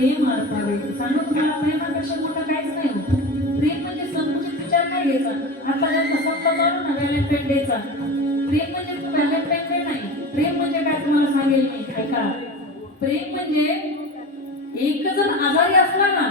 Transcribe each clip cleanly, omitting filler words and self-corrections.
प्रेम असावे. सांगू तुम्हाला प्रेमापेक्षा मोठं काहीच नाही होत. प्रेम म्हणजे संकुचित विचार नाही घ्यायचा. आता ज्यांचा संपला चालू ना व्हॅलेंटाईन डेचा, प्रेम म्हणजे व्हॅलेंटाईन डे नाही. प्रेम म्हणजे काय तुम्हाला सांगेल मी, ऐका. प्रेम म्हणजे एक जण आजारी असला ना,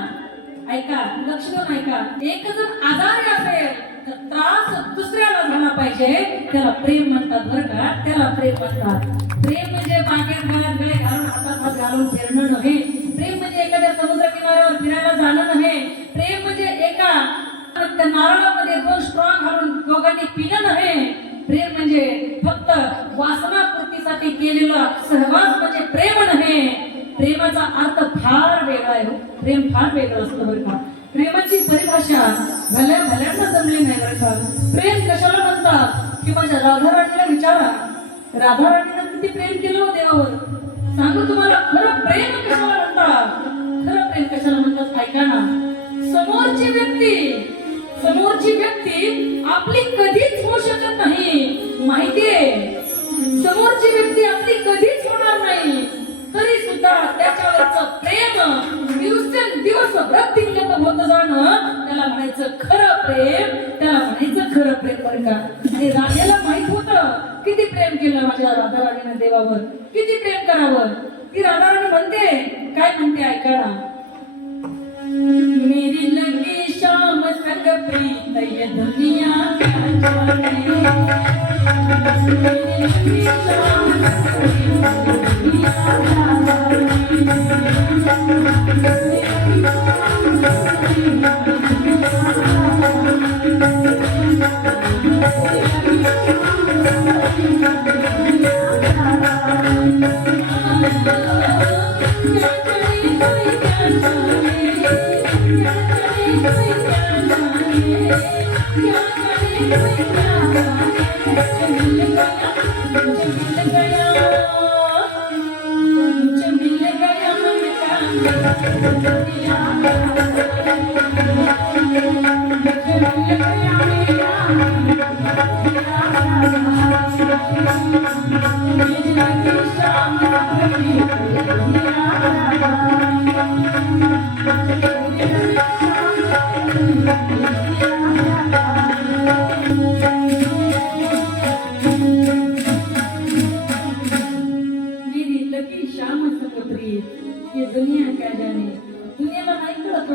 ऐका लक्ष देऊन ऐका, एक जण आजारी असेल तर त्रास दुसऱ्याला झाला पाहिजे, त्याला प्रेम म्हणतात बरं का, त्याला प्रेम म्हणतात. प्रेम म्हणजे बागेत गळ्यात गळे घालून हातात हात घालून फिरणं नव्हे. प्रेम म्हणजे एखाद्या समुद्र किनाऱ्यावर फिरायला जाणं नव्हे. प्रेम म्हणजे एका त्या नारळामध्ये 2 स्ट्रॉ घालून दोघांनी पिणं नव्हे. प्रेम म्हणजे फक्त वासनापूर्तीसाठी केलेला सहवास म्हणजे प्रेम नव्हे. प्रेमाचा अर्थ फार वेगळा आहे. प्रेम फार वेगळं असतं बरं का. प्रेमाची परिभाषा भल्यांना जमली नाही बरं का. प्रेम कशाला म्हणतात की माझ्या राधाराणीला विचारा, राधाराणीनं किती प्रेम केलं हो देवावर. सांगू तुम्हाला खरं प्रेम कशाला म्हणतात. खरं प्रेम कशाला म्हणतात ऐका ना. समोरची व्यक्ती आपली कधीच होऊ शकत नाही, माहितीये. समोरची व्यक्ती आपली कधीच होणार नाही, तरी सुद्धा त्याच्यावरचं प्रेम दिवसेंदिवस वृद्धिंगत होत जाणं, त्याला म्हणायचं खरं प्रेम. त्याला म्हणायचं खरं प्रेम बरं का. आणि राजाला माहित होतं किती प्रेम केलं माझ्या राधाराणीने देवावर, किती प्रेम करावं. ती राधाराणी म्हणते, काय म्हणते ऐका ना. मेरी लगी शाम संग प्रीत ये दुनिया क्या जाने, मेरी लगी शाम संग प्रीत ये दुनिया दुनियाला नाही कळत,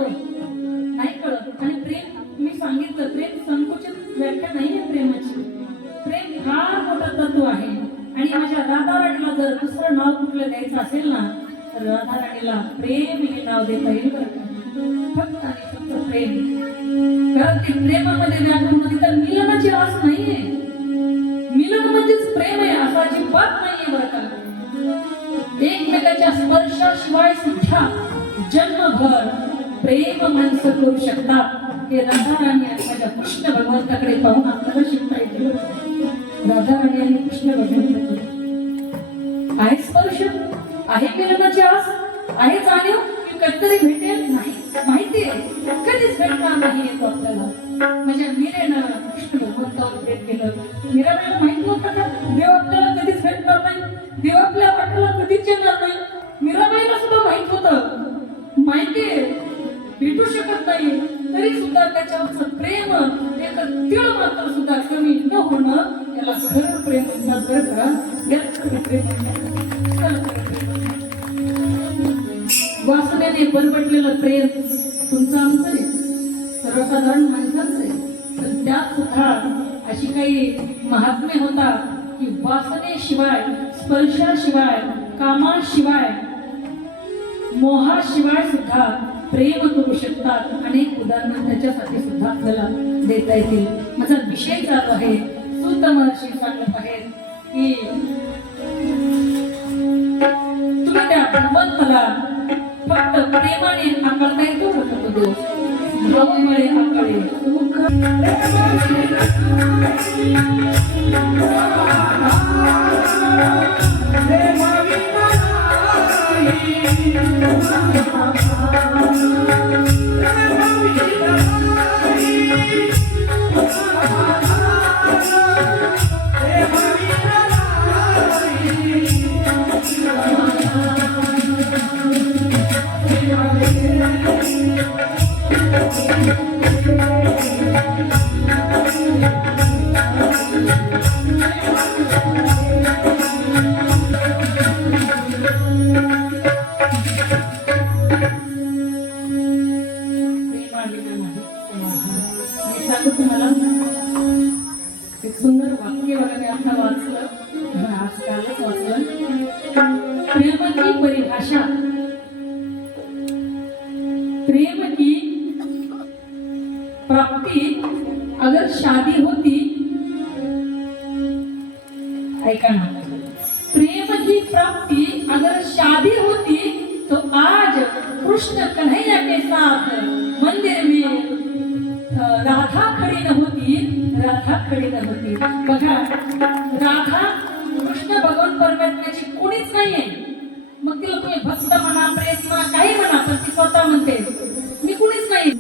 नाही कळत. आणि प्रेम मी सांगितलं, प्रेम संकुचित व्याख्या नाहीये प्रेमाची. प्रेम फार मोठं तत्व आहे. आणि माझ्या राधाराणीला जर दुसरं नाव कुठलं द्यायचं असेल ना, तर राधाराणीला प्रेम हे नाव देता येईल बरं का. फक्त आणि फक्त प्रेम. कारण ती प्रेमामध्ये व्याख्यामध्ये तर मिलनाची आस नाहीये. मिलन म्हणजेच प्रेम आहे असं अजिबात नाहीये बरं का. एकमेकाच्या स्पर्शाशिवाय सुद्धा जन्मभर प्रेम माणसं करू शकतात. हे राधाराणी आणि माझ्या कृष्ण भगवंताकडे पाहून आपल्याला शिकता येते. राधाराणी आणि कृष्ण भगवंताकडे आहे स्पर्श, आहे मिलनाची आस, आहे जाणीव की कधीतरी भेटेल नाही, माहितीये कधीच भेटणार नाही येतो आपल्याला. माझ्या मीरेनं कृष्ण भगवंतावर प्रेम केलं. मीराबाईला माहित नव्हतं का देव आपल्याला कधीच भेटणार नाही, देव आपल्या वाटेला कधीच येणार नाही. मीराबाईला सुद्धा माहित होतं, माहितीये भेटू शकत नाही, तरी सुद्धा त्याच्यावरचं प्रेम एक तीळ मात्र सुद्धा कमी न होणं, याला खरं प्रेम म्हणतात बरं का. याच खरं प्रेम. वासनेने बरबटलेलं प्रेम तुमचं आमचं आहे, सर्वसाधारण माणसांचं आहे. तर त्यात सुद्धा अशी काही महात्म्य होता की वासनेशिवाय, स्पर्शाशिवाय, कामाशिवाय, मोहाशिवाय सुद्धा प्रेम करू शकतात. अनेक उदाहरणं त्याच्यासाठी सुद्धा आपल्याला देता येतील. माझा विषय चालू आहे, सूत महर्षी सांगत आहेत की तुम्ही त्या भगवंताला फक्त प्रेमाने आकळता येतो होता तो दिवस. भावमुळे आकळे सुख Thank you. प्रेम की परिभाषा, प्रेम की प्राप्ति अगर शादी होती, ऐका ना, प्रेम की प्राप्ति अगर शादी होती तो आज कृष्ण कन्हैया के साथ मंदिर में राधा खड़ी न होती, राधा खड़ी न होती. बघा, राधा कृष्ण भगवान परमात्म्याची कोणीच नाहीये. मग तिला तुम्ही भक्त म्हणा, प्रेम म्हणा, काही म्हणा, पण ती स्वतः म्हणते मी कुणीच नाही.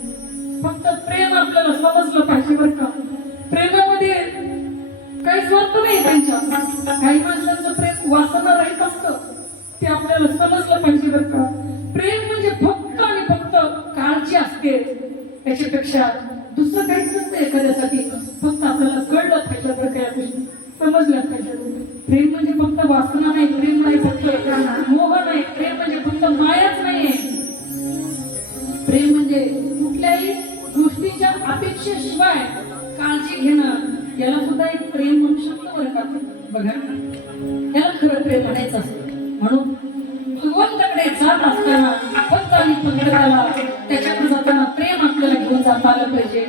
फक्त प्रेम आपल्याला समजलं पाहिजे बरं का. प्रेमामध्ये काही स्वार्थ नाही त्यांच्या. काही माणसांचं प्रेम वासना रहित असतं, ते आपल्याला समजलं पाहिजे बरं का. प्रेम म्हणजे फक्त आणि फक्त काळजी असते, त्याच्यापेक्षा दुसरं काहीच नसतं एखाद्यासाठी. फक्त आपल्याला कळलं पाहिजे बरं का, या गोष्टी समजल्या पाहिजे. प्रेम म्हणजे फक्त वासना नाही, प्रेम नाही फक्त मोह नाही, प्रेम म्हणजे फक्त मायाच नाहीये. प्रेम म्हणजे कुठल्याही गोष्टीच्या अपेक्षेशिवाय काळजी घेणं, याला सुद्धा एक प्रेम म्हणू शकतो बरं का. बघा, याला खरं प्रेम म्हणायचं असतं. म्हणून भगवंताकडे जात असताना फक्त आणि फक्त त्याला, त्याच्याकडे जाताना प्रेम आपल्याला घेऊन जाता आलं पाहिजे.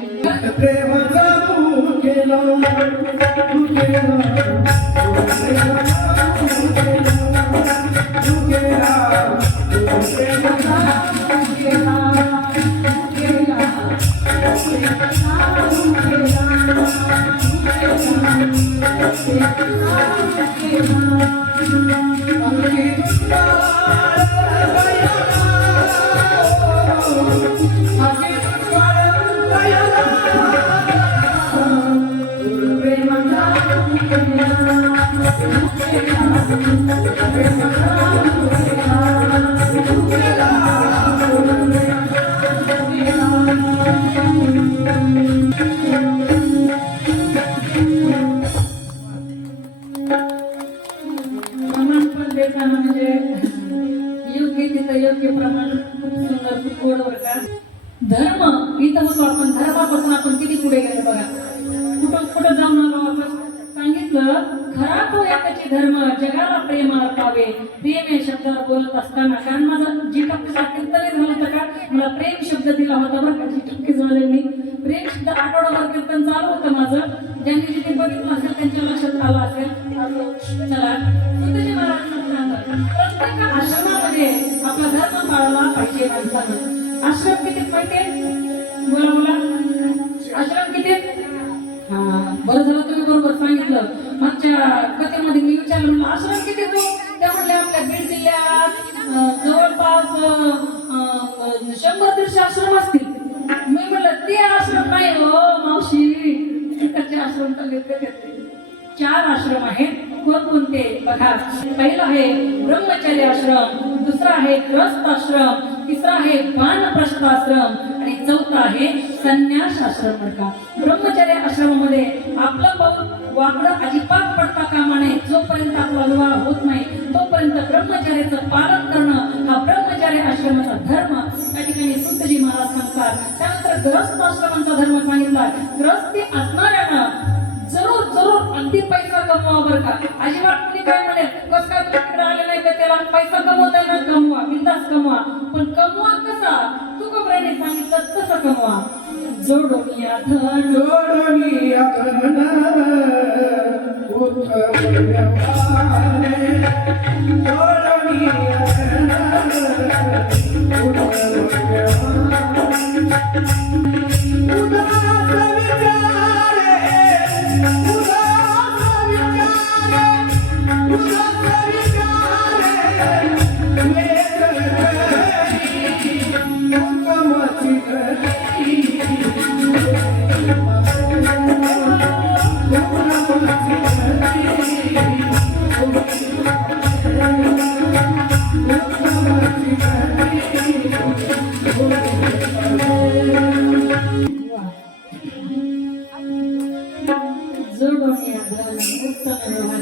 प्रेमाचा तू केला, तू म्हणजे योग्य तिथं योग्य प्रमाण. खूप सुंदर, खूप गोड बरं का. धर्म इथं होतो आपण, धर्मापासून आपण किती पुढे गेलो बघा. कुठं कुठं जाऊन आलो आपण. सांगितलं खरा तो एकाची धर्म जगाला प्रेम अर्पावे. प्रेम या शब्दावर बोलत असताना, कारण माझा जी टक्के कीर्तन झालं होतं का, मला प्रेम शब्द दिला होता बरं का. जी टक्के झाले मी प्रेम शब्द आठवडाभर कीर्तन चालू होतं माझं. ज्यांनी जिथे बघितलं असेल त्यांच्या लक्षात आलं असेल. चला, तुझे मला प्रत्येक आश्रमामध्ये आपला धर्म पाळला पाहिजे माणसानं. आश्रम किती माहितीये? बोला बोला, आश्रम किती? हा, बरं झालं तुम्ही बरोबर सांगितलं. मागच्या कथेमध्ये मी विचारलं, म्हणलं आश्रम किती तो? त्या म्हणले आपल्या बीड जिल्ह्यात जवळपास 100-150 आश्रम असतील. मी म्हटलं ते आश्रम नाही हो मावशी, तिकडचे आश्रम तर घेतले. 4 आश्रम आहेत. कोणते बघा. पहिला आहे ब्रह्मचर्य आश्रम, दुसरा आहे ग्रस्त आश्रम, तिसरा आहे वानप्रस्थ आश्रम आणि चौथा आहे संन्यास आश्रम. बघा, ब्रह्मचर्य आश्रमामध्ये आपलं पाऊल वाकडं अजिबात पडता कामा नये. जोपर्यंत आपला विवाह होत नाही तोपर्यंत ब्रह्मचर्याचं पालन करणं हा ब्रह्मचर्य आश्रमाचा धर्म. त्या ठिकाणी सुतजी महाराज सांगतात. त्यानंतर ग्रस्त आश्रमाचा धर्म सांगितला. ग्रस्ती असणाऱ्यानं जरूर जरूर अगदी पैसा कमवा बरं का. अजिबात कुणी काय म्हणेल कसं काय तिकडे आले नाही का, त्याला पैसा कमवता ना, कमवा, बिंदास कमवा. पण कमवा कसा? तुकोबराने सांगितलं तसं कमवा. जोडोनिया धन, जोडोनिया धन, जोडोनिया जोडोनिया धन, उत्तम व्यवहार.